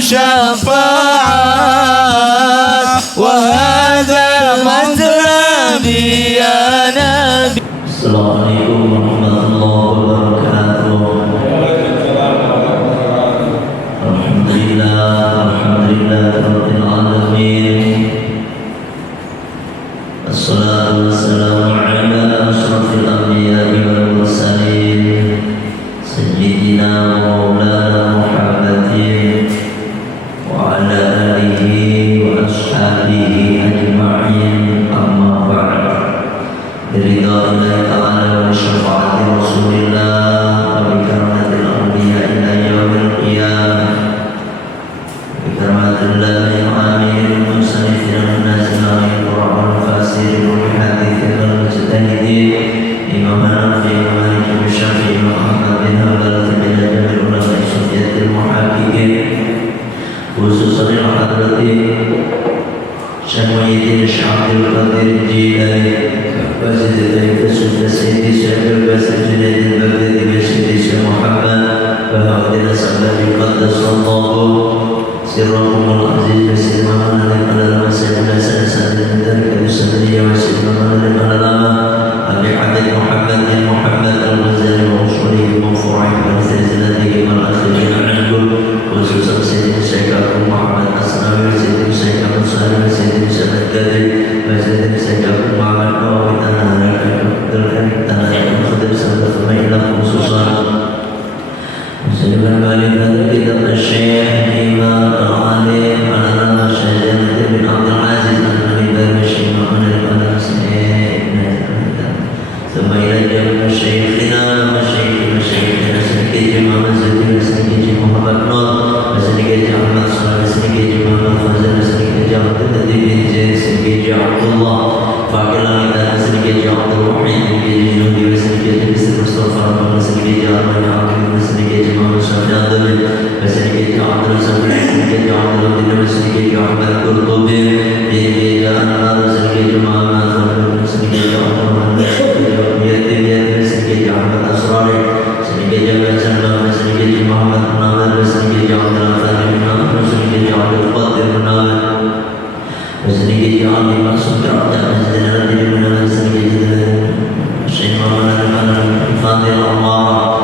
شفاعات وهذا مطلبي يا نبي. Assalamualaikum warahmatullahi wabarakatuh. Alhamdulillah rabbil alamin. Assalatu wassalamu ala asyrafil anbiya'i wal mursalin sayyidina wa maulana Muhammadin wa ala alihi wa ashabihi ajma'in, amma ba'd. Biridha Allah ta'ala wa syafa'ati Rasulillah wa bikaramatil anbiya ila yawmil qiyamah bi karamatillahi amin musanifin an-nasina wa fasirin wa hadithin al-mujtahidin imamana fi malik al-syafi'i wa ahmad bin hanbal bin jamil ulama sufiyatil muhaqqiqin khususan al-hadratin Syekh Muhyiddin Syabdul Qadir Jilani Wazir Taifah Sudah Sayyidi Syekh Al-Basir Junaidin Baghdadi wa Sayyidi Syekh Muhammad Bahawaddin As-Sabari Qaddasallahu Sirrahumul Aziz wa Sirrahumul Alim Al-Alama Sayyidina Sadin Dari Kadusandriya wa Sirrahumul Alim Al-Alama Abi Habib Muhammad bin Muhammad Al-Ghazali wa Ushurihi wa Furahi wa Zilzilatihi wa Al-Akhirin Al-Anjul khususan Sayyidina Syekh Abu Muhammad Asnawi wa Sayyidina Syekh Abu Salim wa Sayyidina Syekh Al-Qadir wa Sayyidina Syekh Abu Muhammad Nawawi Tanah Abdul Karim Tanah Al-Khadir Sallallahu Alaihi Wasallam khususan Sayyidina Malik Al-Kitab Al-Syekh Imam Al-Alim Al-Alama Syekh Jamal bin Abdul Aziz Al-Nabi Syekh Muhammad ثم إلى جمع شيخنا وشيخنا سنكي جمع مزدي وسنكي جمع محمد نور وسنكي جمع محمد صلى وسنكي جمع محمد فزل وسنكي جمع تدري بن زيد سنكي جمع عبد الله فاكلا إذا سنكي جمع عبد الرحيم سنكي جنودي وسنكي جمع مصطفى وسنكي جمع من عبد وسنكي جمع مصطفى عبد وسنكي جمع عبد الرزاق وسنكي جمع عبد الله وسنكي جمع محمد قرطبي بيجي جمع وسنكي جمع محمد وسنكي جمع محمد Sedikit Ahmad Asrari, sedikit Jabal Sandal, sedikit Muhammad Munawar, sedikit Jabal Fadil Munawar, sedikit Jabal Qadir Munawar, sedikit Jabal Maksud Terabda, sedikit Jabal Munawar, sedikit Syekh Muhammad Fadil Ammar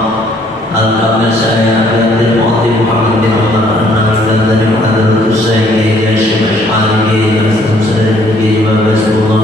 Al-Kamil saya Abdul Mu'atim Muhammad bin Umar An-Nabi dan dari Muhammad Al-Husaini dan Syekh Ash'ari dan Sayyidina Imam Rasulullah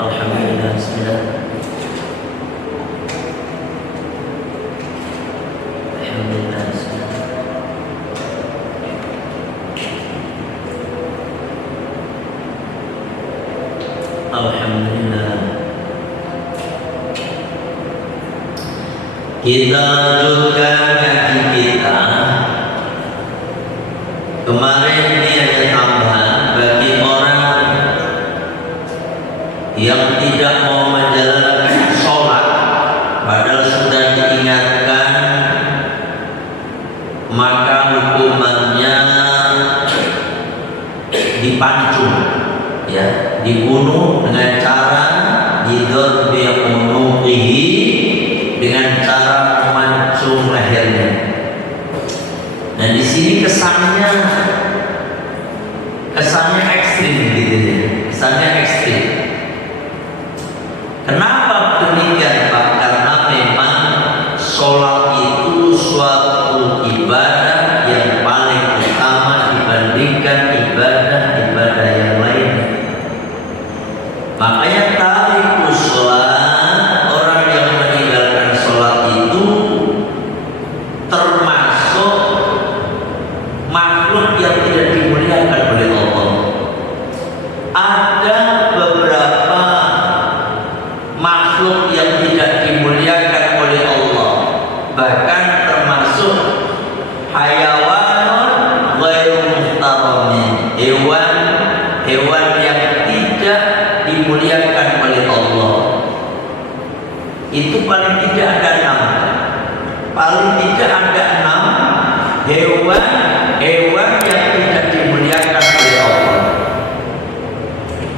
Alhamdulillah, bismillah. Alhamdulillah, bismillah. Alhamdulillah. Kita lanjutkan ngaji kita. Kemarin ini ada tambahan bagi orang yang tidak mau menjalankan sholat, padahal sudah diingatkan, maka hukumannya dipancung, ya, dibunuh dengan cara didorbi unuqihi, dengan cara memancung lehernya. Nah di sini kesannya ekstrim gitu ya, kesannya ekstrim. Kenapa demikian Pak? Karena memang sholat itu suatu ibadah yang paling utama dibandingkan ibadah-ibadah yang lain. Makanya tarikus sholat, orang yang meninggalkan sholat itu termasuk makhluk yang tidak dimuliakan oleh Allah. Ada beberapa makhluk yang tidak dimuliakan oleh Allah, bahkan termasuk hayawanun ghairu muhtaramin, hewan yang tidak dimuliakan oleh Allah. Itu paling tidak ada 6, paling tidak ada 6 hewan yang tidak dimuliakan oleh Allah.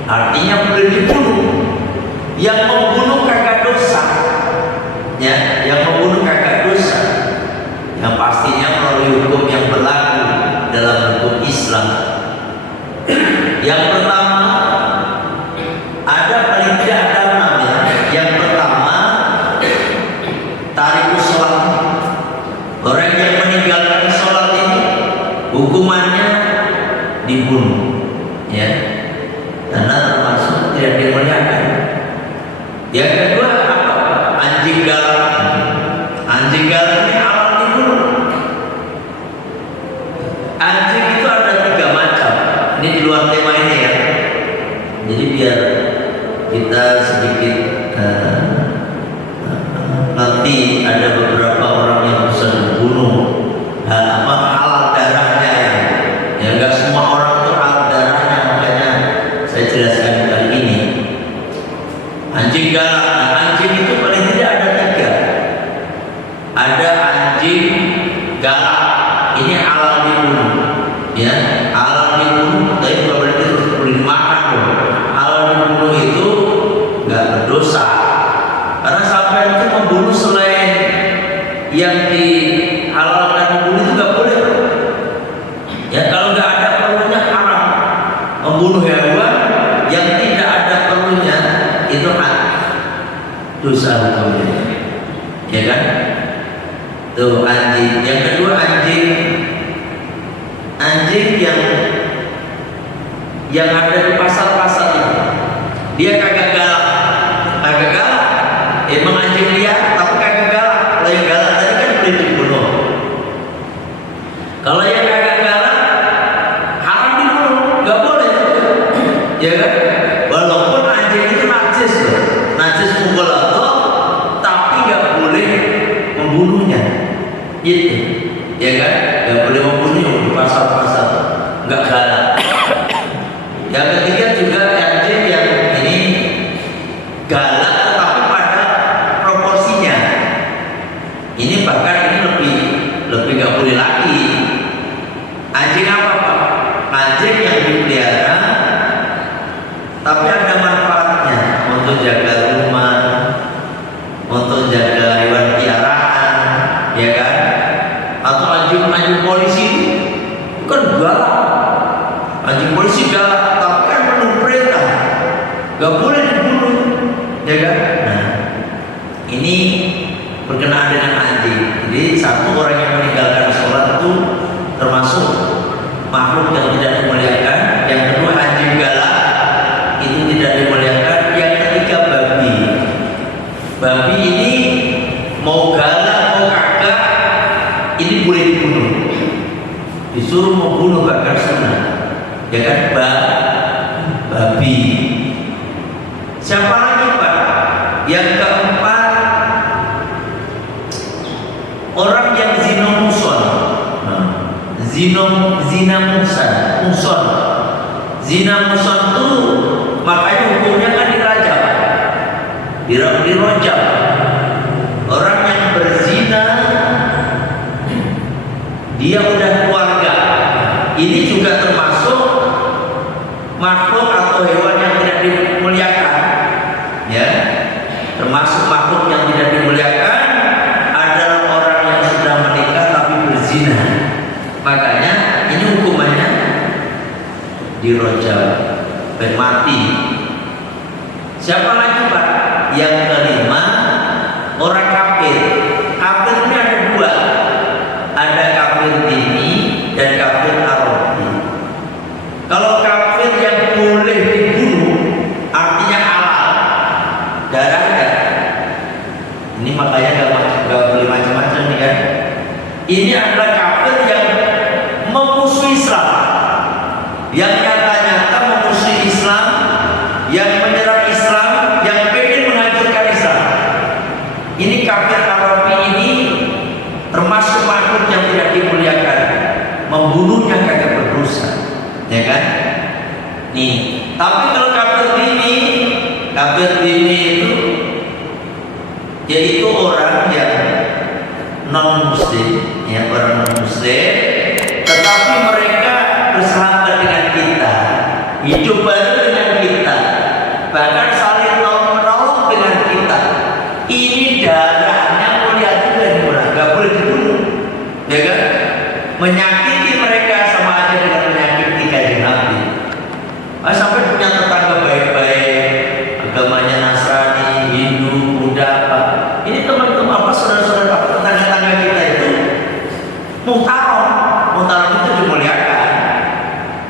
Artinya boleh dibunuh. Yang membunuh kagak dosa, ya, yang membunuh kagak dosa. Yang pastinya melalui hukum yang berlaku dalam hukum Islam. Yang pertama, ada paling tidak ada 6 ya. Yang pertama, tarikus sholat. Orang yang meninggalkan sholat ini hukumannya dibunuh, ya, karena termasuk tidak dimuliakan. Yang kedua apa? Anjing galak. Anjing galak ini alam dibunuh. Anjing itu ada 3 macam. Ini di luar tema ini ya. Jadi biar kita sedikit nanti ada beberapa orang yang bisa dibunuh. Halal darahnya ya. Enggak semua orang itu halal darahnya, makanya saya jelaskan kali ini. Anjing galak. Nah, anjing itu paling tidak ada 3. Ada anjing galak, ini halal dibunuh, ya, halal dibunuh, tapi kalau itu boleh dimakan loh. Halal dibunuh itu nggak berdosa, karena sampai itu membunuh selain yang dihalalkan membunuh itu nggak boleh. Ya kalau nggak ada perlunya haram. Membunuh hewan yang tidak ada perlunya itu dosa hukumnya, ya kan? Tuh anjing. Yang kedua anjing yang ada di pasar-pasar itu, dia kagak galak. Emang anjing liar tapi kagak galak. Kalau yang galak tadi kan boleh dibunuh. Kalau yang kagak galak haram dibunuh, nggak boleh, ya kan? Walaupun anjing itu najis loh, najis mukolato, tapi bahkan ini lebih nggak boleh lagi. Anjing apa Pak? Anjing yang dipelihara tapi ada manfaatnya untuk jaga rumah, untuk jaga hewan piaraan, ya kan? Atau anjing polisi itu kan galak. Anjing polisi galak, tapi kan penuh perintah, gak boleh dibunuh, ya kan? Nah, ini berkenaan dengan anjing. Jadi satu orang yang meninggalkan sholat itu termasuk makhluk yang tidak dimuliakan. Yang kedua anjing galak itu tidak dimuliakan. Yang ketiga babi. Babi ini mau galak mau kagak ini boleh dibunuh. Disuruh membunuh bahkan sunnah, ya kan? Babi. Siapa lagi Pak? Yang keempat, orang yang zina muson. Zina muson. Zina muson itu makanya hukumnya kan dirajam. Dirojam. Orang yang berzina dia udah keluarga. Ini juga termasuk makhluk atau hewan yang tidak dimuliakan, ya. Termasuk makhluk yang tidak dimuliakan adalah orang yang sudah menikah tapi berzina. Makanya ini hukumannya dirojam, mati. Siapa lagi Pak? Yang kelima, orang kafir. Kafir ini ada dua. Ada kafir dini dan kafir arabi. Kalau kafir yang boleh dibunuh artinya halal darahnya. Ini makanya gak boleh macam-macam nih kan. Ini adalah kafir yang memusuhi Islam, yang nyata-nyata memusuhi Islam, yang menyerang Islam, yang pengen menghancurkan Islam. Ini kafir arabi ini termasuk makhluk yang tidak dimuliakan. Membunuhnya kagak berdosa, ya kan? Nih, tapi kalau kafir dini itu yaitu orang yang non muslim, ya, orang non muslim, tetapi mereka bersahabat dengan kita, hidup bareng dengan kita, bahkan saling menolong dengan kita. Ini darahnya mulia juga nih orang, gak boleh dibunuh, ya kan? Menyakiti mereka sama aja dengan menyakiti kanjeng Nabi. Sampai punya tetangga baik-baik, agamanya Nasrani, Hindu, Buddha, apa. Ini teman-teman apa saudara-saudara tetangga-tetangga kita itu muhtaram itu dimuliakan,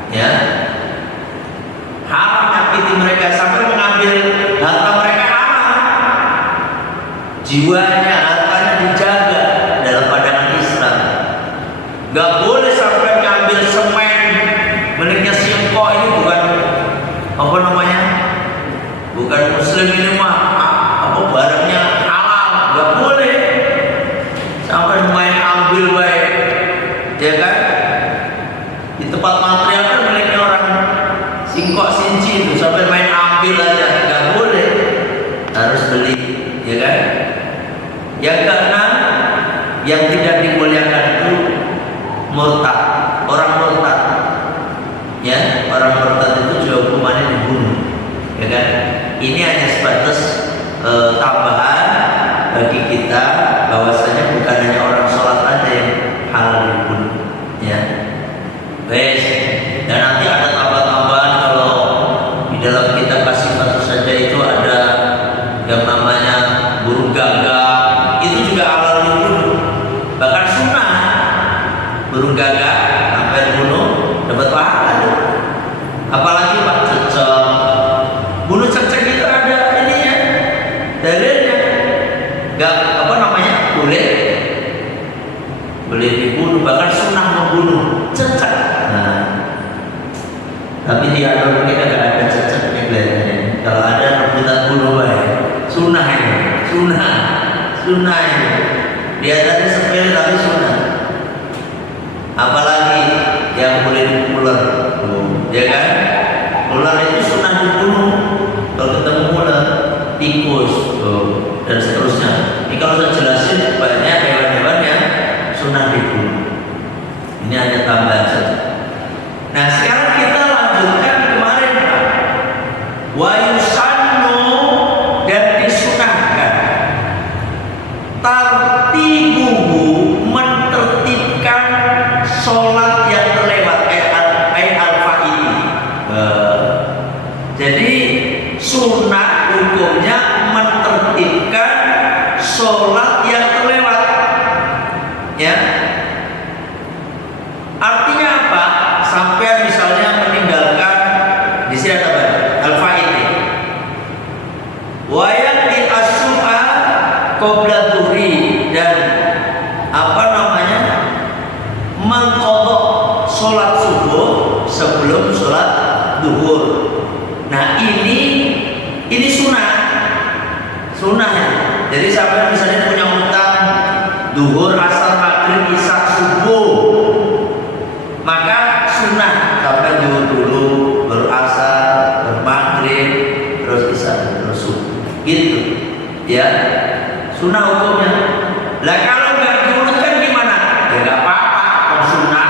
ya. Haram menyakiti mereka sampai mengambil harta mereka haram. Jiwanya, hartanya dijaga dalam pandangan Islam. Gak boleh sampai ngambil semen miliknya si engkau. Ini bukan apa namanya, bukan muslim ini mah apa barangnya halal. Gak boleh sampai main ambil baik, ya kan? Di tempat material kan miliknya orang singkok sinci itu, sampai main ambil aja gak boleh, harus beli, ya kan? Yang keenam, yang tidak dimuliakan itu murtad, orang murtad, ya. Orang murtad itu juga hukumannya dibunuh, ya kan? Ini hanya sebatas tambahan bagi kita bahwasanya bukan hanya orang sholat aja yang halal dibunuh, ya. Wes, dan nanti ada tambah-tambahan kalau di dalam kitab Kasifat saja itu ada yang namanya burung gagak, itu juga halal dibunuh, bahkan sunnah. Burung gagak sampai bunuh dapat pahala tuh. Apalagi Pak cecek, bunuh cecek itu ada ininya, dalilnya. Gak apa namanya, boleh dibunuh, bahkan sunnah membunuh cecek. Nah, tapi di agama kita gak ada ceceknya kelihatannya. Kalau ada rebutan bunuh baik, sunnah ini, sunnah ini. Biasanya sepele tapi sunnah. Apalagi yang boleh ular, ya kan? Ular itu sunnah dibunuh. Kalau ketemu ular, tikus, dan seterusnya. Ini kalau saya jelasin banyak hewan-hewan sholat yang terlewat. Ya, artinya apa? Sampai misalnya meninggalkan, di sini ada apa? Al-Fa'id. Wayat di as-sum'a qabla dhuhri, dan apa namanya, mengqadha sholat subuh sebelum sholat duhur. Nah ini sunnah ya. Jadi sampai misalnya punya utang duhur, asar, maghrib, isya, subuh, maka sunnah sampai duhur dulu, baru asar, baru maghrib, terus isya, terus subuh, gitu ya, sunnah hukumnya. Lah kalau nggak diurutkan gimana? Ya nggak apa-apa, kalau sunnah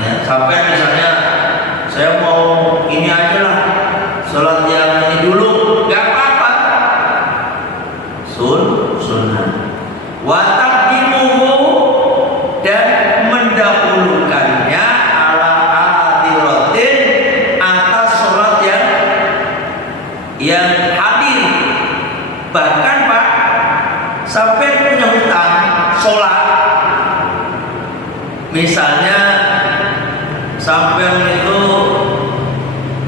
ya. Sampai misalnya saya mau ini aja lah, sholat yang ini dulu, nggak apa-apa, sunnah. Wataqdimuhu, dan mendahulukannya ala adiratin, atas sholat yang hadir. Bahkan Pak, sampai punya hutang sholat, misalnya sampai itu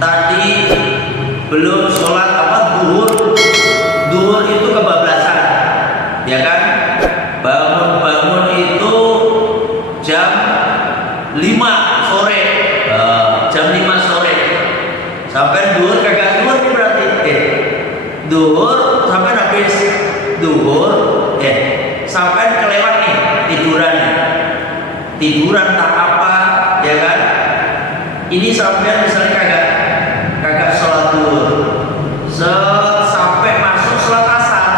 tadi belum sholat duhur itu kebablasan, ya kan? Bangun itu jam 5 sore, sampai duhur kagak duhur nih berarti, duhur sampai habis duhur, sampai kelewat nih tiduran tak apa, ya kan? Ini sampai misalnya kagak sholat duhur, sampai masuk sholat asar,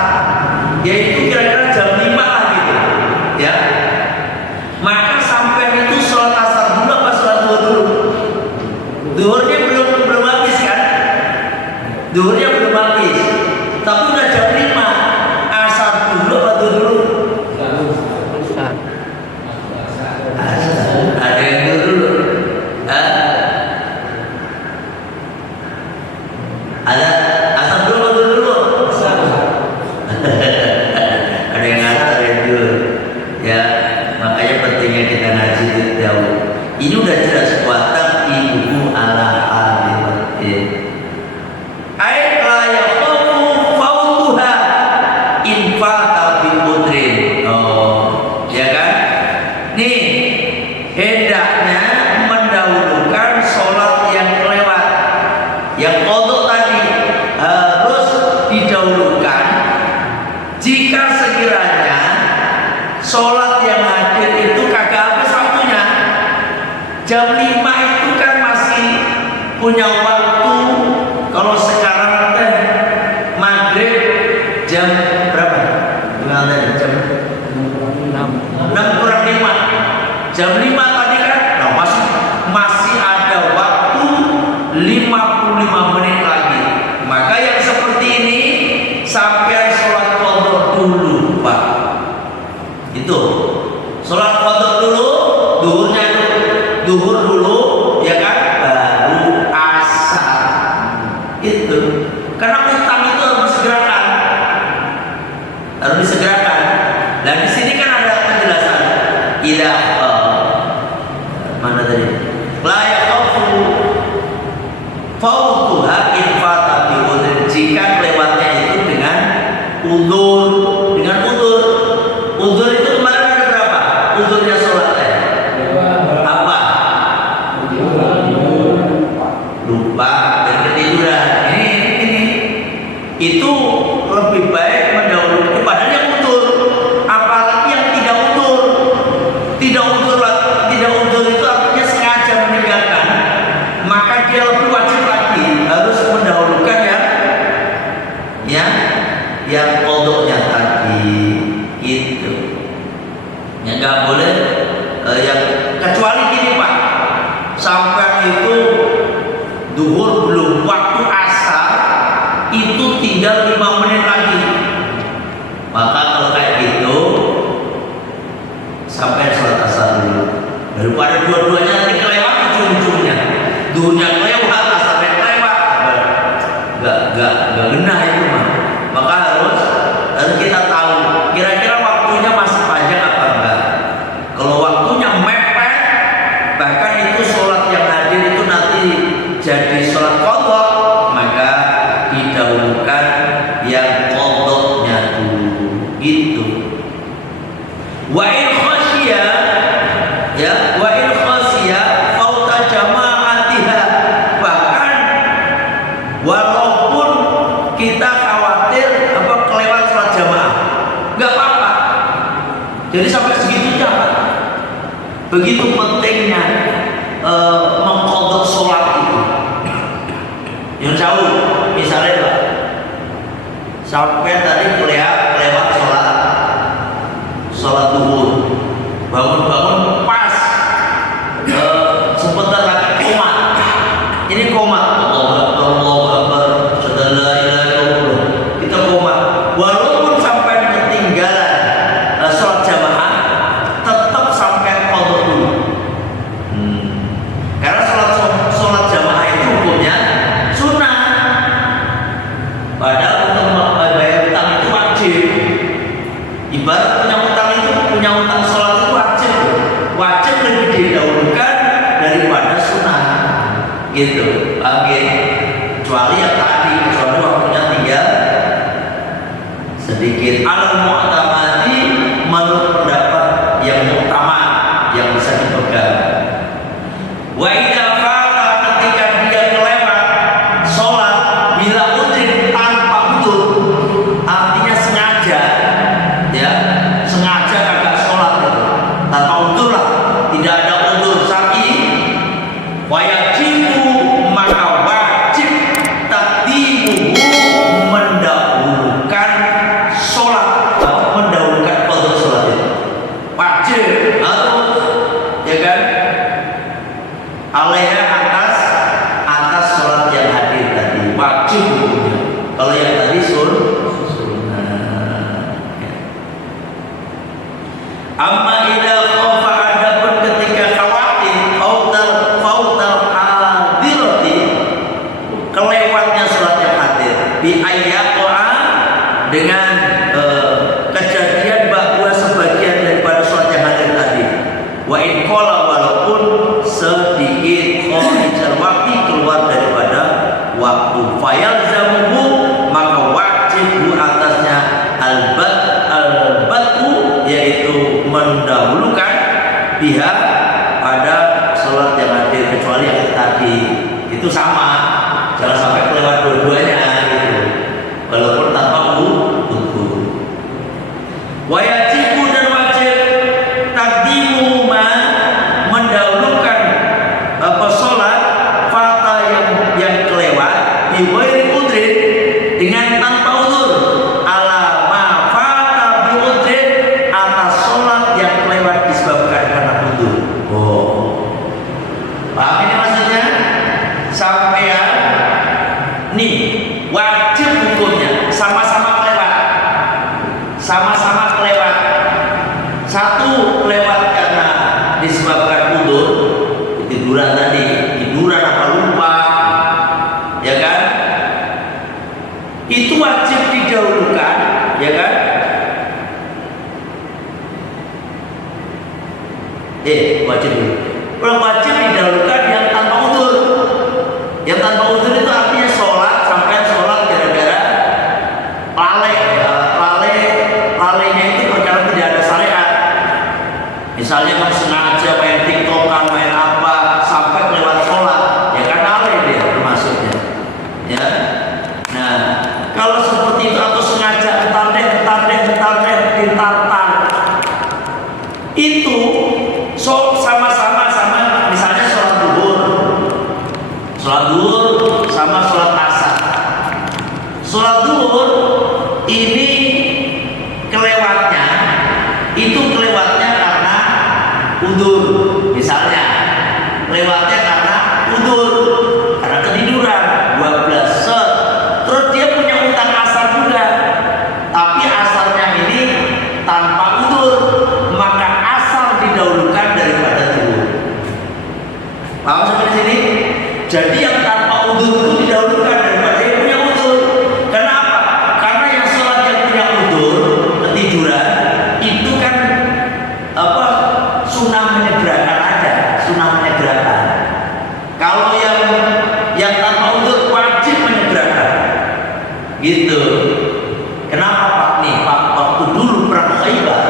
yaitu kira-kira jam 5 lah gitu ya. Maka sampai itu sholat asar dulu apa sholat duhur dulu? Duhurnya belum habis kan? Duhurnya belum habis, tapi udah jam 5. Asar dulu apa duhur dulu? Ada yang dulu. Ada asar dulu apa duhur dulu? Ada yang asar, ada yang dulu. Ya, makanya pentingnya kita ngaji jauh. Ini udah jelas kuatan ibu ala alimatin. Ai la yaqafu fawtuha in fata bi udrin. Oh, ya kan? Nih, hendaknya mendahulukan sholat yang kelewat, yang qadha tadi harus didahulukan jika sekiranya sholat yang hadir itu kagak habis waktunya. Jam 5 itu kan masih punya waktu. Kalau sekarang maghrib jam berapa? Jam 6 kurang 5. Jam 5 tadi kan, nah masih ada waktu 55 menit lagi. Maka yang seperti ini sampai sholat qadha dulu, Pak. Itu sholat qadha dulu, duhur dulu, ya kan, baru asar. Itu karena utang itu harus disegerakan. Dan di sini kan ada penjelasan mana tadi, la yakhafu fawtuha in fata bi udhrin, jika lewatnya itu dengan udzur. Udzur itu kemarin ada berapa udzurnya sholat apa? Lupa dan ketiduran. Ini itu lebih baik mendahulukan padahal yang udzur, apalagi yang tidak udzur. Tidak udzur itu artinya sengaja meninggalkan, maka dia lebih wajib lagi harus mendahulukan yang qadha-nya tadi, gitu. Ya nggak boleh yang kecuali gini Pak, sampai itu duhur belum, waktu asar itu tinggal 5 menit lagi. Maka kalau kayak gitu sampai sholat asar dulu, daripada dua-duanya nanti kelewat ujung-ujungnya, duhurnya kelewat, asarnya kelewat, nggak genah itu mah. Maka harus kita tahu Wa in khasyiya, ya, wa in khasyiya fauta jama'atiha, bahkan walaupun kita khawatir kelewat sholat jamaah, nggak apa-apa. Jadi sampai segitunya Pak. Begitu pentingnya mengqadha sholat itu. Yang jauh, misalnya Pak, sampai tadi kelewat sholat duhur, bangun pas sebentar lagi komat. Ini komat, Allahu Akbar, syahadu la ilaha illallah. Kita komat, walaupun sampai ketinggalan sholat jamaah, tetap sampai qadha dulu. Karena sholat jamaah itu hukumnya sunnah. Padahal untuk membayar utang itu wajib. Ibarat punya utang sholat itu wajib lebih didahulukan daripada sunnah, gitu. Oke. Kecuali yang tadi, kecuali waktunya tinggal sedikit. Al-mu'tamadi menurut pendapat yang utama yang bisa dipegang. Wa idza fata, ketika dia kelewat sholat bila udrin tanpa udzur, artinya sengaja, ya, sengaja kagak sholat itu, tanpa udzur lah, tidak ada udzur syar'i, wajibu, maka wajib taqdimuhu, mendahulukan sholat, mendahulukan qadha sholat itu wajib, harus, ya kan, alaiha, atas sholat yang hadir tadi, wajib hukumnya. Kalau yang tadi sunnah. Amma idza khafa, adapun ketika khawatir fautal hadirati, kelewatnya sholat yang hadir, bi ayyaqa, dengan kejadian bahwa sebagian daripada sholat yang hadir tadi, wa in qala, walaupun sedikit, kharijal waqti, keluar daripada waktu, fayalzamuhu, maka wajib atasnya albatu, yaitu mendahulukan pihak pada sholat yang hadir, kecuali yang tadi itu sama, jangan sampai kelewat dua-duanya gitu, walaupun tanpa udzur. Wajibu, dan wajib taqdimu ma, mendahulukan sholat fata yang kelewat, bi ghairi udrin, dengan tanpa udzur, ala ma fata bi udrin, atas sholat yang kelewat disebabkan karena udzur. Paham ini maksudnya? Sampean nih wajib hukumnya sama-sama kelewat. Satu kelewat karena disebabkan udzur, tiduran tadi, apa lupa, ya kan? Itu wajib didahulukan, ya kan? Wajib didahulukan yang tanpa udzur. Yang tanpa udzur itu artinya sampai sholat gara-gara lalainya itu perkara tidak ada syariat. Misalnya kan sengaja main TikTokan, main apa, sampai kelewat sholat, ya kan lalai dia termasuknya, ya. Nah, kalau seperti itu atau sengaja entar itu sama-sama, misalnya sholat duhur sama sholat asar. Sholat duhur ini kelewatnya karena udzur, misalnya kelewatnya karena udzur, karena ketiduran 12 set, terus dia punya utang asar juga, tapi asarnya ini tanpa udzur, maka asar didahulukan daripada duhur. Paham sampai sini? Jadi yang tanpa udzur itu didahulukan daripada yang punya udzur. Kenapa? Karena yang sholat yang punya udzur, ketiduran, itu kan sunnah menyeberangkan aja, sunnah menyeberangkan. Kalau yang tanpa udzur wajib menyeberangkan, gitu. Kenapa Pak? Nih Pak, waktu dulu perang Khaybar,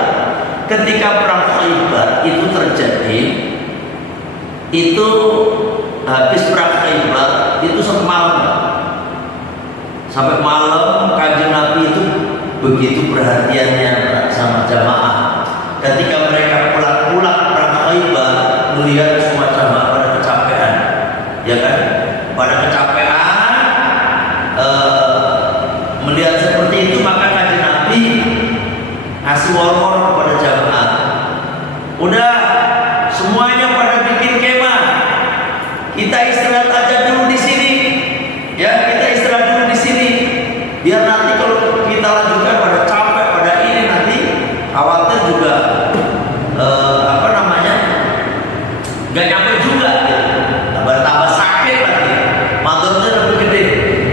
ketika perang Khaybar itu terjadi, itu habis perang Khaybar itu sampai malam, sampai malam Kanjeng Nabi itu begitu perhatiannya sama jamaah. Ketika mereka pulang perang Khaybar, melihat semua jamaah pada kecapean, ya kan? Pada kecapean, melihat seperti itu, maka Kanjeng Nabi ngasih war-war kepada jamaah. Udah, semuanya pada bikin kemah. Kita istirahat aja dulu di sini, ya, kita istirahat dulu di sini. Biar nanti kalau kita lanjutkan pada capek, pada ini nanti khawatir juga apa namanya, nggak nyampe juga, gitu. Tambah sakit lagi, motornya lebih gede.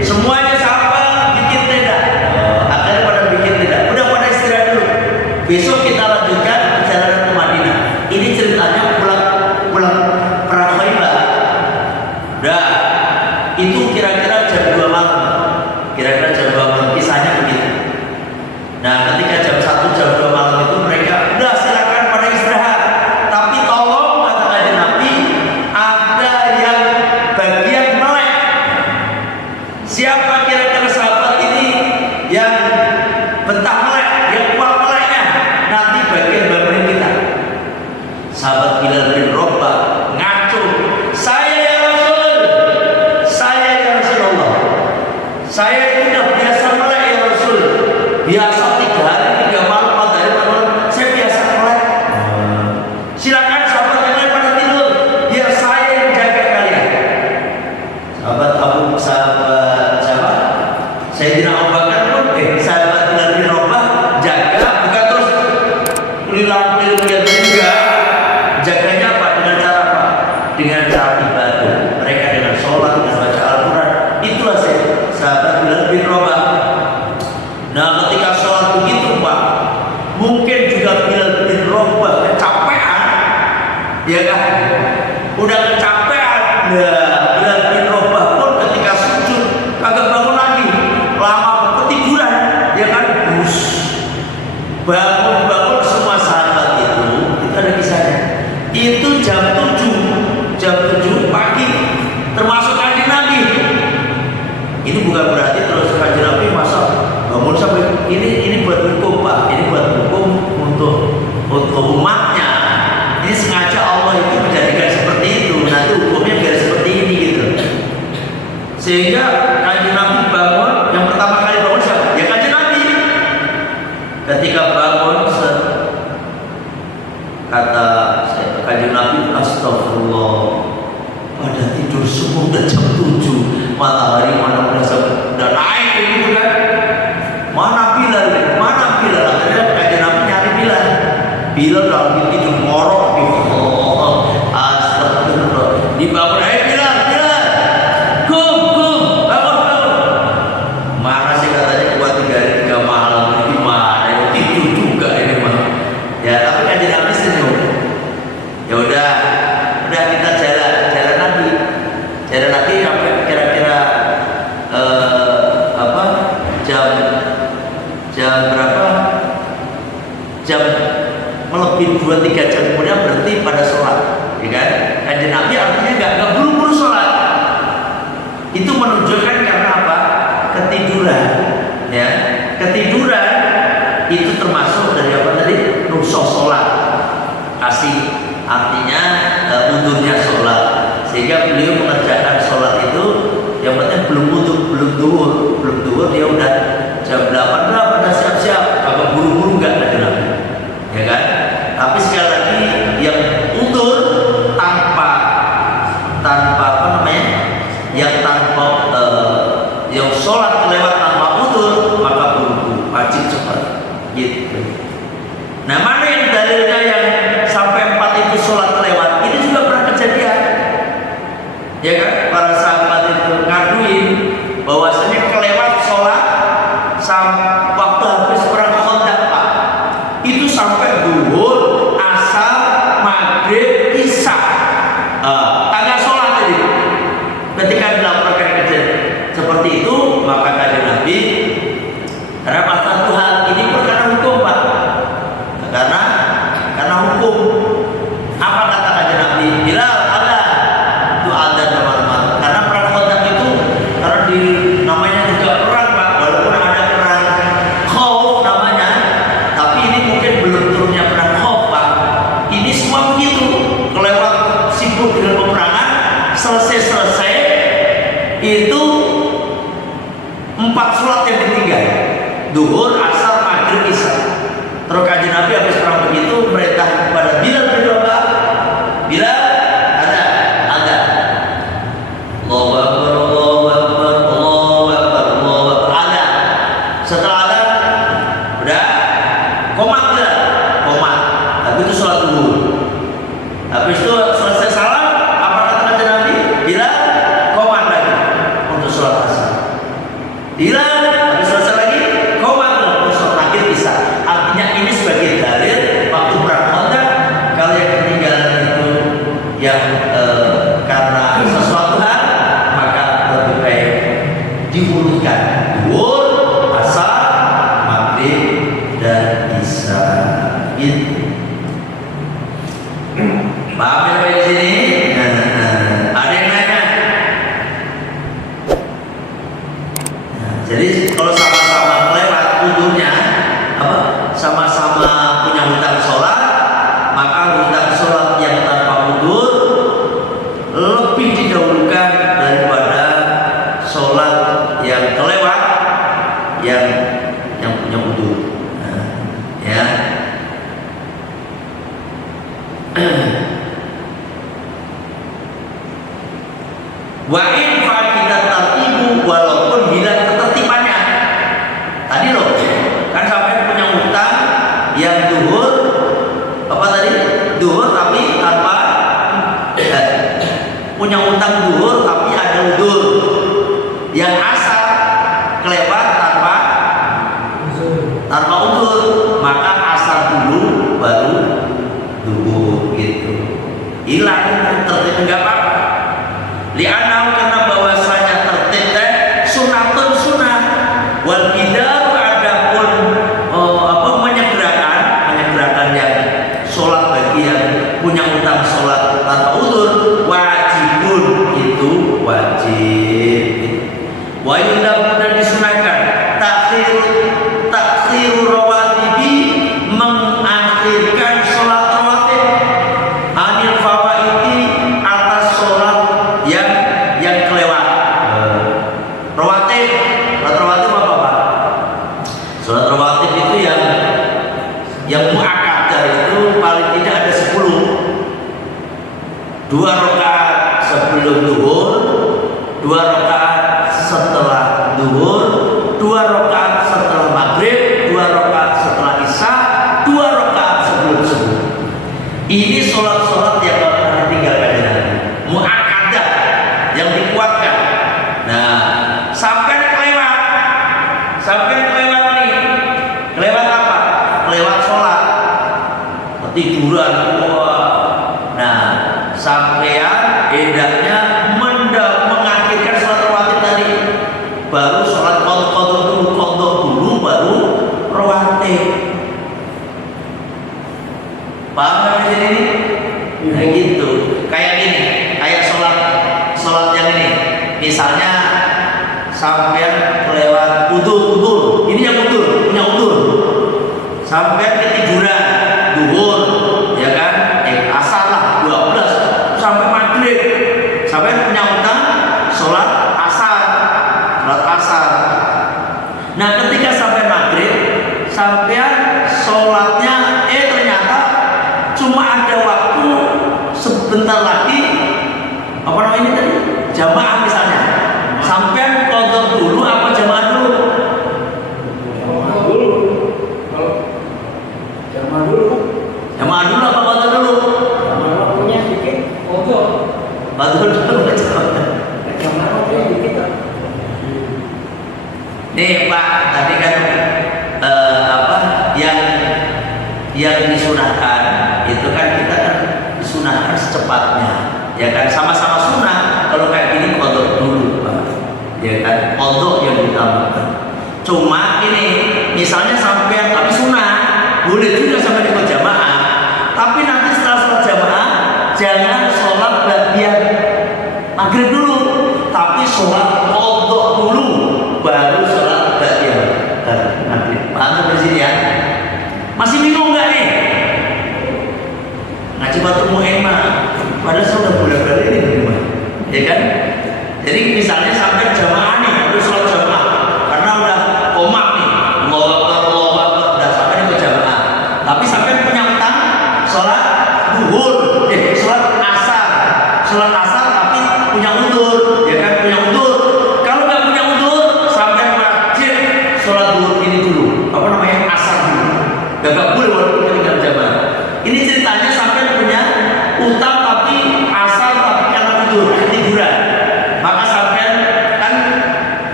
Semuanya sama bikin tenda. Akhirnya pada bikin tenda. Udah pada istirahat dulu. Besok kita lanjutkan perjalanan ke Madinah. Ini ceritanya pulang perang Khaybar. Udah, itu kira-kira jam 2 malam. Kira-kira jam 2 malam, kisahnya begitu. Nah, ketika jam 1, jam 2 malam itu mereka udah silakan pada istirahat. Tapi tolong, kata Kanjeng Nabi, ada yang bagian melek. Siapa kira-kira sahabat ini yang betah melek, yang kuat meleknya? Nanti bagian bangunin kita. Sahabat Bilal bin Rabah ngaco, saya ya Rasul, saya ya Rasulullah, saya itu udah biasa melek ya Rasul, biasa 3 hari 3 malam 4 hari 4 malam, saya biasa melek. Silakan sahabat yang lain pada tidur, biar saya yang jaga kalian. Sahabat siapa? Sayyidina Abu Bakar pun, sahabat Bilal bin Rabah jaga, bukan terus keliling-keliling juga. Jaganya apa? Dengan cara apa? Dengan cara ibadah. Mereka dengan sholat, dengan baca Al-Quran. Itulah sahabat Bilal bin Rabah. Nah, ketika sholat begitu, Pak, mungkin juga Bilal bin Rabah kecapean, ya kan? Udah kecapean. Nah, Bilal bin Rabah pun ketika sujud kagak bangun lagi, lama ketiduran, ya kan? Bus bangun semua sahabat itu ada kisahnya. Itu jam 7 pagi, termasuk Kanjeng Nabi. Ini bukan berarti terus Kanjeng Nabi masa bangun sampai ini buat hukum, Pak, ini buat hukum untuk umatnya. Ini sengaja Allah itu menjadikan seperti itu. Nanti hukumnya biar seperti ini gitu. Sehingga Kanjeng Nabi bangun, yang pertama kali bangun siapa? Ya Kanjeng Nabi. Ketika bangun, kata Kanjeng Nabi, astagfirullah, pada tidur semua udah jam 7, matahari mana udah naik gitu kan. Mana Bilal? Akhirnya Kanjeng Nabi nyari Bilal dalam tidur ngorok gitu. Astagfirullah, dibangun, Bilal, kum, bangun. Mana sih katanya kuat 3 hari 3 malam, gimana? Tidur juga ini mah. Ya, tapi Kanjeng Nabi senyum. Ya udah kita jalan lagi sampai kira-kira jam berapa? Jam melebih 2-3 jam kemudian berhenti pada sholat, ya kan? Kanjeng Nabi artinya nggak buru-buru sholat. Itu menunjukkan karena apa? Ketiduran, ya. Ketiduran itu termasuk dari apa tadi? Nusoh sholat. Kasih artinya mundurnya sholat, sehingga beliau mengerjakan sholat itu yang penting belum duhur dia udah jam 8 udah siap-siap, agak buru-buru nggak ada, ya kan? Tapi sekali lagi yang mundur tanpa apa namanya, yang sholat kelewat tanpa mundur, maka buru-buru wajib cepat gitu. Nah, mana yang dalilnya yang sampai 4 itu sholat kelewat? Ini juga pernah kejadian, ya kan? Para sahabat itu ngaduin bahwasanya kelewat sholat waktu habis perang Khandaq, Pak. Itu sampai duhur, asar, maghrib, isya. Kagak sholat tadi. Ketika dilaporkan kejadian seperti itu, maka Kanjeng Nabi, karena pasal Tuhan ini perkara hukum, Pak. Karena yang karena sesuatu hal maka lebih baik dihurufkan duhur, asar, maghrib dan isya. Gitu. Paham ya di sini? Ada yang nanya? Jadi kalau sama-sama lewat udurnya, sama-sama punya hutang sholat, maka hutang sholat yang tanpa udur lebih didahulukan daripada sholat yang kelewat yang punya udur. Ya. Wa in faqidat tartibu, walaupun hilang ketertibannya. Tadi loh, kan sampai punya utang yang duhur, apa tadi? Duhur tapi tanpa punya utang duhur tapi ada udur. Yang asal kelewat tanpa udur, maka asal dulu baru duhur gitu. Hilang tertib enggak apa-apa. Li'anau, karena bahwasanya tertib sunatun sunnah, wal bidaru adapun menyegerakan yang sholat bagi yang punya utang sholat tanpa udur wajibun, itu wajib. Wa yundab, dan disunahkan takhir rawatibi, mengakhirkan sholat rawatib anil fawaiti, atas sholat yang kelewat. Rawatib apa Pak? Sholat rawatib itu yang muakkadah itu paling tidak ada 10. 2 rakaat sebelum duhur, 2 rakaat setelah duhur, 2 rakaat setelah maghrib, 2 rakaat setelah isya, 2 rakaat sebelum subuh. Ini sholat-sholat yang gak pernah ditinggalkan Nabi, muakkadah, yang dikuatkan. Nah, sampai kelewat nih. Kelewat apa? Kelewat sholat, ketiduran. Nah, sampean hendaknya mengakhirkan sholat rawatib tadi, baru sholat qadha dulu baru rawatib. Paham kan di sini? Nah gitu. Kayak gini, kayak sholat yang ini. Misalnya sampean kelewat udur, ini yang punya udur. Sampean ketiduran duhur, ya kan? Asar lah 12 sampai maghrib. Sampean punya utang sholat asar. Nah, ketika sampai maghrib, sampean sholatnya ternyata cuma ada waktu sebentar lagi, apa namanya ini tadi? Jamaah misalnya. Sampean qadha dulu apa jamaah dulu? Jamaah dulu apa qadha dulu? Waktunya dikit, Qadha dulu. Nih Pak, tadi kan yang disunahkan itu kan kita kan disunahkan secepatnya, ya kan, sama-sama sunnah. Kalau kayak gini qadha dulu Pak, ya kan, qadha yang diutamakan. Cuma ini misalnya sampai tapi sunnah boleh juga sampai di jamaah, tapi nanti setelah sholat jamaah jangan sholat bagian maghrib dulu, tapi sholat qadha dulu baru sholat bagian maghrib. Paham sampai sini ya? Masih bingung nggak nih? Ngaji batu mu'emah, padahal saya udah bulan-bulan ini di rumah, ya kan? Jadi misalnya sampai jamaah nih, udah sholat jamaah, karena udah komak nih, Allahu Akbar, udah sampai di jamaah. Tapi sampai punya utang sholat duhur, sholat asar tapi punya udur, ya kan? Punya udur. Kalau nggak punya udur, sampai wajib sholat duhur ini dulu, apa namanya, asar dulu. Gak boleh walaupun ketinggalan jamaah. Ini ceritanya sampai punya utang tapi asal tapi karena tiduran. Maka sampai kan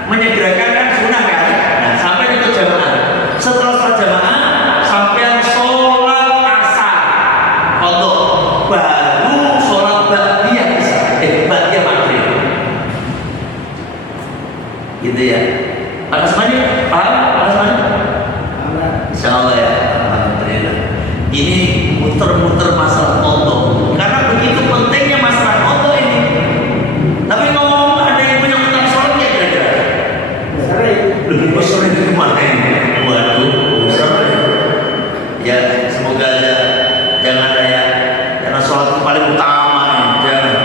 menyegerakan kan sunnah kan. Nah, sampai itu jamaah. Setelah sholat jamaah sampai sholat asar qadha, baru sholat Ini muter-muter masalah qadha. Karena begitu pentingnya masalah qadha ini. Tapi ngomong ada yang punya utang sholat ya kira-kira? Sering. Lebih besar dari mana ini? Waduh, besar. Ya semoga aja jangan ada ya. Karena sholat itu paling utama ya. Jangan.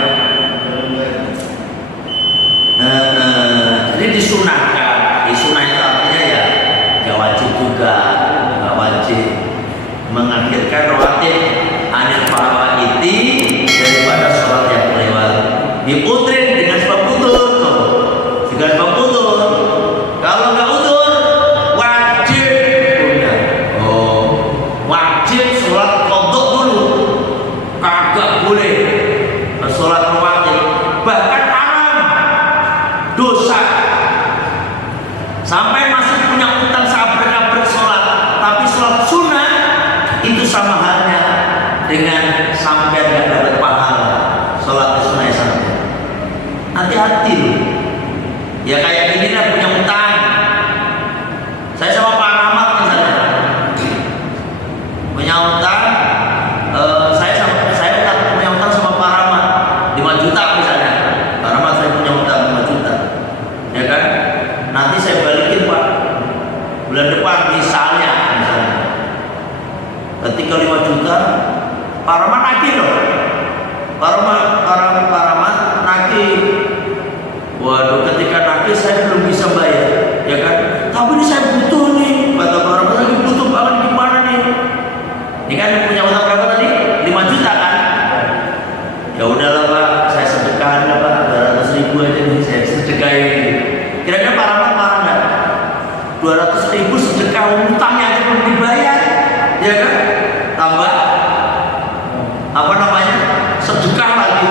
Jadi disunahkan. Disunah itu artinya ya gak wajib juga, gak wajib mengakhirkan rawatib anil fawaiti daripada sholat yang lewat. Diputrin dengan sebab udzur, dengan sebab udzur. Kalau nggak udzur wajib punya. Wajib sholat qadha dulu. Kagak boleh sholat rawatib. Bahkan haram, dosa. Sampai masih punya utang sabar-sabar sholat, tapi sholat sunnah itu sama halnya dengan sampai tidak dapat pahala sholat sunnah sampai. Hati-hati loh. Ya kayak gini lah punya utang. Saya sama Pak Rahmat misalnya punya utang. Saya punya utang sama Pak Rahmat 5 juta misalnya. Pak Rahmat saya punya utang 5 juta, ya kan? Nanti saya balikin Pak bulan depan misalnya. Ketika 5 juta, Pak Rahmat nagih loh. Pak Rahmat nagih. Waduh, ketika nagih saya belum bisa bayar, ya kan? Tapi ini saya butuh nih. Kata Pak Rahmat lagi butuh banget, gimana nih? Ini kan punya utang berapa tadi? 5 juta kan? Ya udahlah Pak, saya sedekahan ya Pak, 200.000 aja nih saya sedekahin. Kira-kira Pak Rahmat marah nggak? 200.000 sedekah utangnya aja belum dibayar, ya kan? Tambah apa namanya? Sedekah lagi,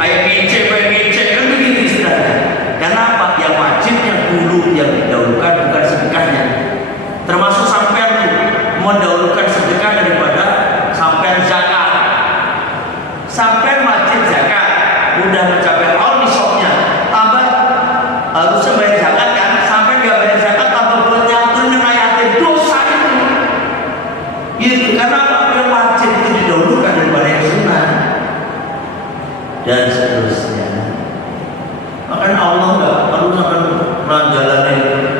kayak ngece kan begitu istilahnya. Karena apa? Yang wajibnya dulu yang didahulukan bukan sedekahnya. Termasuk sampean mendahulukan sedekah daripada sampean zakat. Sampean wajib zakat, udah mencapai all nisabnya, tambah harusnya bayar zakat kan? Sampai nggak bayar zakat tambah buat nyantun yang ayatin dosa itu. Gitu karena apa? Yang wajib itu didahulukan daripada yang sunnah dan seterusnya. Makanya Allah nggak perlu sampai menjalani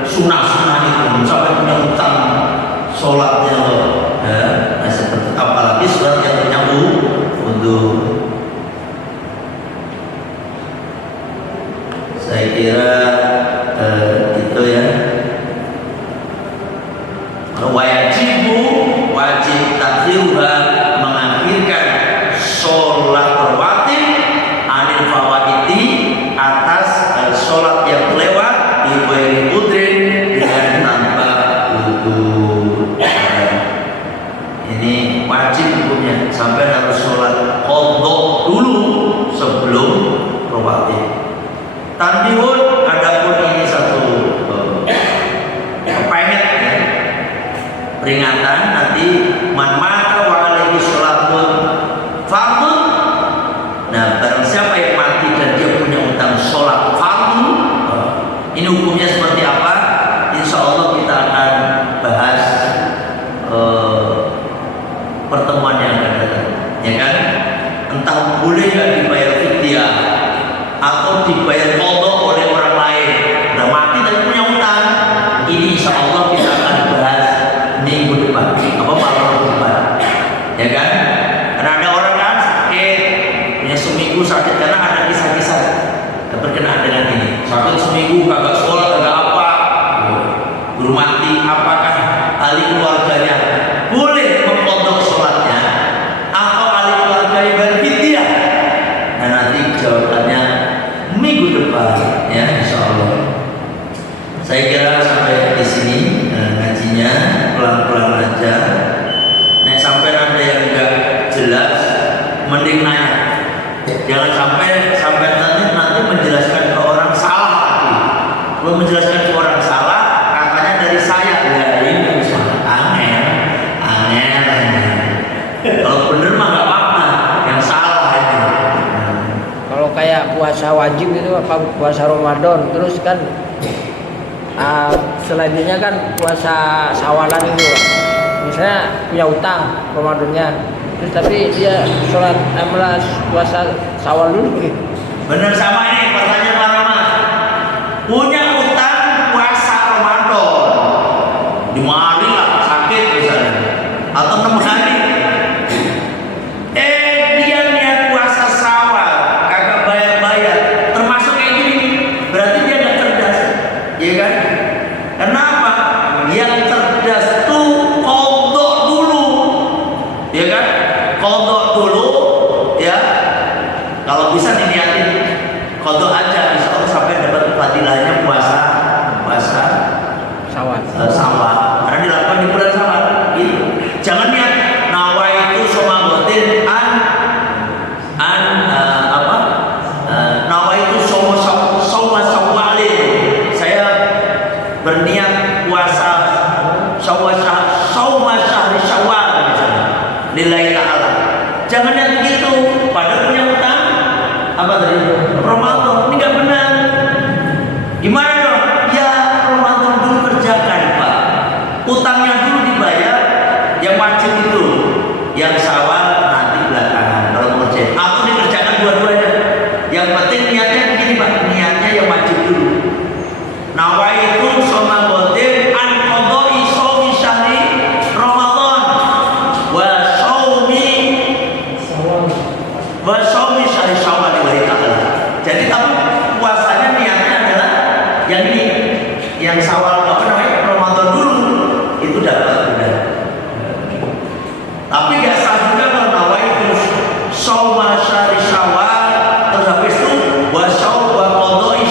sunnah itu sampai punya utang sholatnya loh. Nah, seperti apalagi sholat yang punya untuk saya kira itu ya. Wajib takdirha mengakhirkan sholat rawatib anil fawaiti atas sholat yang lewat di ghairi udrin dengan tanpa udzur. Ini wajib hukumnya, sampai harus sholat qadha dulu sebelum rawatib. Tanbihun, adapun ini satu penget ya, peringatan nanti man mata wa alaihi sholatun fardun. Nah, barang siapa yang mati dan dia punya utang sholat fardu, ini hukumnya seperti apa? Insya Allah kita akan bahas pertemuan yang akan datang, ya kan? Entah boleh nggak dibayar fidyah atau dibayar qadha oleh orang lain. Udah mati tapi punya utang. Ini insya Allah kita akan bahas minggu depan, apa malam depan, ya kan? Karena ada orang kan sakit, punya seminggu sakit karena ada kisah-kisah berkenaan dengan ini. Sakit seminggu kagak sholat kagak apa, guru mati. Apakah ahli keluarganya boleh mengqadha sholatnya atau ahli keluarganya berfidyah? Nah, nanti jawabannya minggu depan ya insya Allah. Saya kira sampai di sini ngajinya pelan-pelan aja. Nah, sampai ada yang enggak jelas mending nanya. Jangan sampai nanti menjelaskan ke orang salah lagi. Kalau menjelaskan ke orang salah katanya dari saya. Ya ini salah, aneh. Kalau bener mah nggak apa-apa, yang salah itu. Kalau kayak puasa wajib gitu, apa puasa Ramadan, terus kan selanjutnya kan puasa Syawalan itu. misalnya punya utang Ramadannya, terus tapi dia sholat puasa Syawal dulu gitu. Bener sama ini pertanyaan Pak Rahmat. Punya utang puasa Ramadan 5 hari lah sakit misalnya, atau 6 hari. Dia niat puasa Syawal kagak bayar-bayar, termasuk kayak gini, berarti dia nggak cerdas, ya kan? Kenapa? Yang cerdas tuh qadha dulu, ya kan? Qadha dulu, ya. Kalau bisa diniatin qadha aja, insya Allah sampai dapat fadilahnya puasa Syawal. Syawal. Karena dilakukan di bulan Syawal. Gitu. Jangan niat nawaitu somagotin nawaitu soma syawalin. Saya berniat puasa soma syahri Syawal misalnya. Lillahi ta'ala. Jangan niat begitu. Padahal punya utang apa tadi? Ramadan. Ini nggak benar. Gimana dong? Ya Ramadan dulu kerjakan Pak. Utangnya dulu dibayar, yang wajib itu, yang Syawal nanti belakangan kalau mau kerjain. Atau dikerjakan dua-duanya. Yang penting niatnya begini Pak. Niatnya yang wajib dulu. Nawaitu somagotin an qadai shaumi syahri Ramadan wa shaumi syahri Syawal lillahi ta'ala. Jadi tapi puasanya niatnya adalah yang ini, yang Syawal Ramadan dulu itu dapat udah. Tapi gak sah juga kalau nawaitu shauma syahri Syawal terus habis itu wa qadai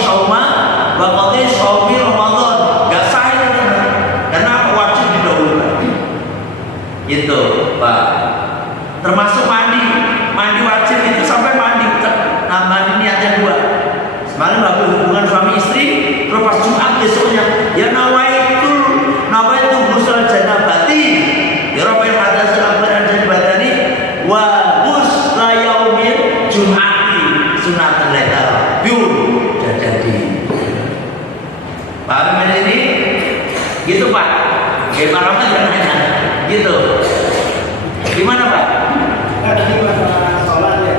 shaumi Ramadan. Gak sah itu karena wajib didahulukan. Gitu Pak. Termasuk mandi wajib itu sampai mandi. Nah, mandi niatnya 2. Semalam aku hubungan suami istri, terus pas Jumat besoknya, ya nawaitu ghusl janabati, ya rabbal hadas al-akbar janabati wa ghusl yaumil jum'ati sunnatul lail. Udah jadi. Paham ini? Gitu Pak. Kayak Pak Rahmat jangan nanya. Gitu. Gimana Pak? Tadi masalah sholat ya,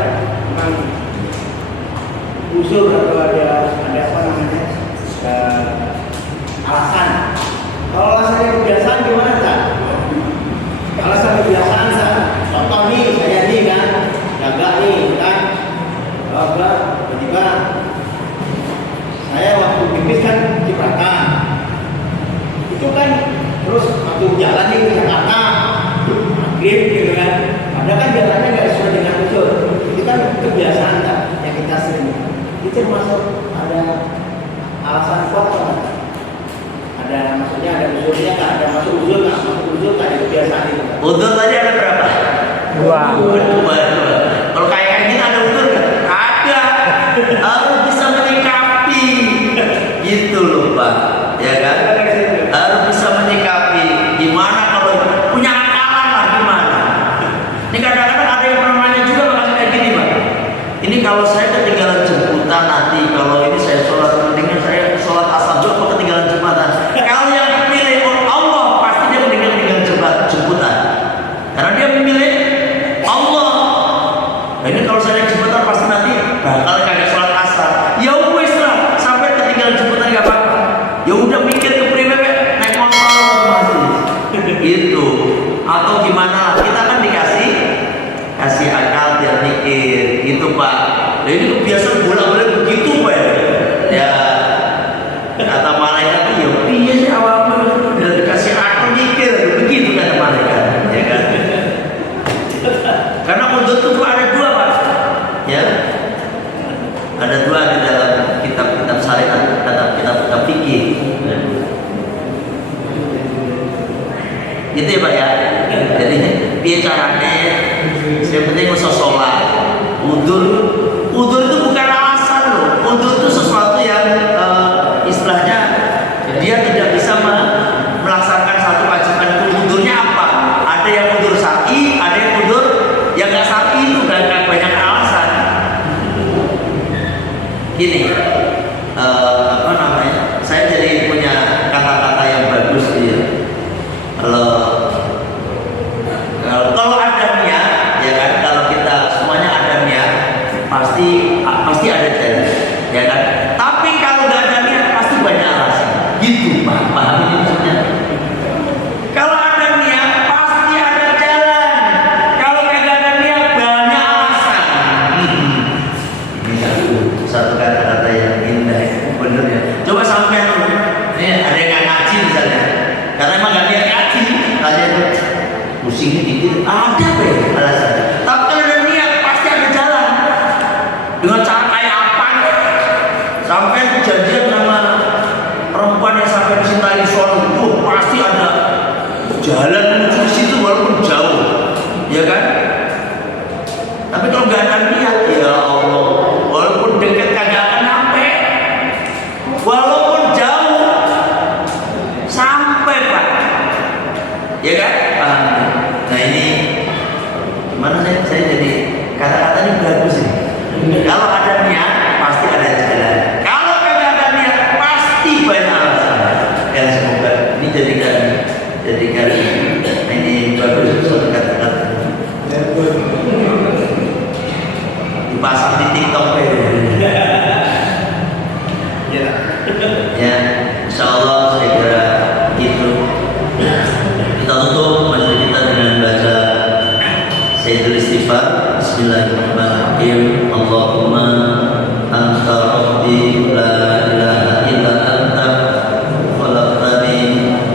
memang usul atau ada apa namanya alasan. Kalau alasannya kebiasaan gimana Pak? Alasan kebiasaan contoh nih saya nih kan, jaga nih kan, tiba-tiba saya waktu pipis kan cipratan, itu kan terus waktu jalan nih ke Jakarta, maghrib gitu kan. Padahal kan jalannya nggak sesuai dengan usul. Itu kan kebiasaan kan yang kita sering. Itu termasuk ada alasan kuat kan? Ada maksudnya ada usulnya nggak? Ada masuk usul nggak? Masuk usul nggak? Ada kebiasaan itu. Udur tadi ada berapa? 2. Kalau kayak gini ada udur nggak? Ada. Harus bisa menyikapi. Gitu loh Pak. Ya kan? Harus bisa menyikapi. Gimana kalau punya akalan lah gimana? Ini kadang-kadang ada yang namanya juga bakal kayak gini Pak. Ini kalau saya ketinggalan jemputan nanti, kalau ini saya sholat, mendingan saya sholat asar juga kalau ketinggalan jembatan. Kalau yang dipilih oleh Allah pasti dia mendingan jemputan, karena dia memilih Allah. Nah ini kalau saya naik jembatan pasti nanti bakal kagak sholat asar. Ya wes lah, sampai ketinggalan jembatan gak apa-apa. Ya udah mikir ke priwewe naik motor masih. Gitu. Atau gimana lah, kita kan kasih akal biar mikir gitu Pak. Nah ini kebiasaan bolak-balik begitu Pak ya. Kata malaikat ya iya sih awalnya udah dikasih akal mikir begitu kata malaikat, ya kan? Karena udut itu ada 2 Pak, ya. Ada 2 di dalam kitab-kitab syariat, kitab-kitab fikih. Gitu ya Pak ya. Jadi piye caranya? Yang penting usah sholat. Udur itu bukan alasan loh. Udur itu sesuatu yang istilahnya dia tidak bisa melaksanakan satu kewajiban itu. Udurnya apa? Ada yang udur syar'i, ada yang udur yang nggak syar'i itu gak banyak alasan. Gini, apa namanya? Saya jadi punya kata-kata yang bagus dia. Kalau kan? Tapi kalau nggak ada niat, ya Allah, walaupun dekat kagak akan sampai, walaupun jauh sampai Pak, ya kan? Nah ini gimana saya jadi kata-kata ini bagus ini. Kalau ada niat pasti ada jalan. Kalau kagak ada niat pasti banyak alasan. Ya semoga ini jadikan ini bagus suatu kata-kata. Dipasang di TikTok ya. Insya Allah saya kira itu. Kita tutup majelis kita dengan baca Sayyidul Istighfar. Bismillahirrahmanirrahim. Allahumma anta rabbi la ilaha illa anta khalaqtani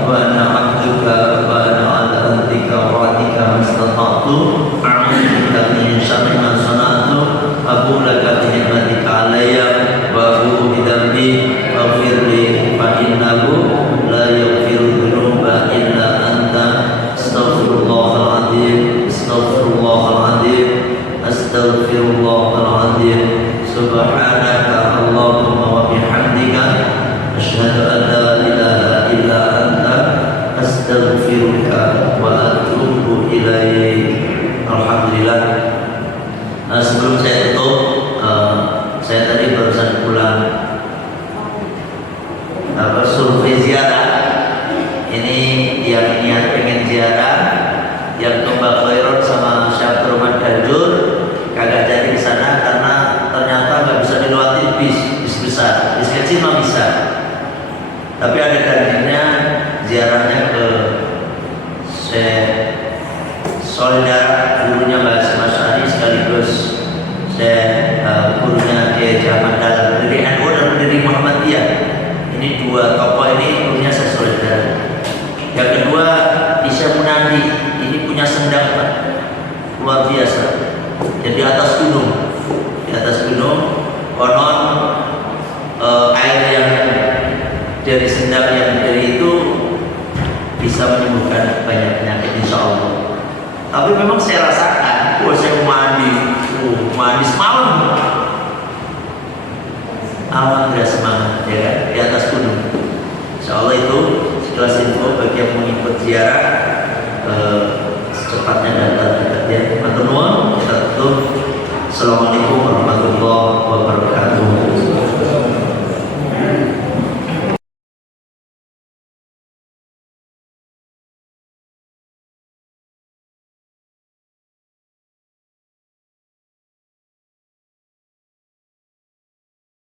wa ana 'abduka wa ana 'ala ahdika wa wa'dika mastata'tu a'udzu bika min syarri ma sana'tu aqulu laka bi ni'matika 'alayya wa a'udzu bi dhanbi faghfir li fa innahu la yaghfiru dhunuba illa anta astaghfirullahal adzim astaghfirullahal adzim astaghfirullahal adzim subhanaka allahumma wa bihamdika asyhadu an la ilaha illa anta astaghfiruka wa atubu ilaik. Alhamdulillah. Sebelum saya tutup, saya tadi barusan pulang survei ziarah. Ini yang niat pengen ziarah, yang ke Mbak Khairun sama Syekh Rahmat Ganjur kagak jadi di sana karena ternyata nggak bisa dilewati bis besar, bis kecil mah bisa. Tapi ada ganjilnya ziarahnya ke Syekh Solidar, gurunya Mbak Asy'ari sekaligus Syekh gurunya Kiai Ahmad Dahlan dari NU dan dari Muhammadiyah. Ini dua tokoh ini gurunya saya Solidar. Yang kedua Isya Munadi, ini punya sendang Pak, luar biasa. Jadi atas gunung konon air yang dari sendang yang dari itu bisa menyembuhkan banyak penyakit insya Allah. Tapi memang saya rasakan, saya mandi semalam, alhamdulillah semangat ya kan, di atas gunung. Insya Allah itu sekelas info bagi yang mengikut ziarah secepatnya datang ya. Matur nuwun, kita tutup. Assalamualaikum warahmatullahi wabarakatuh.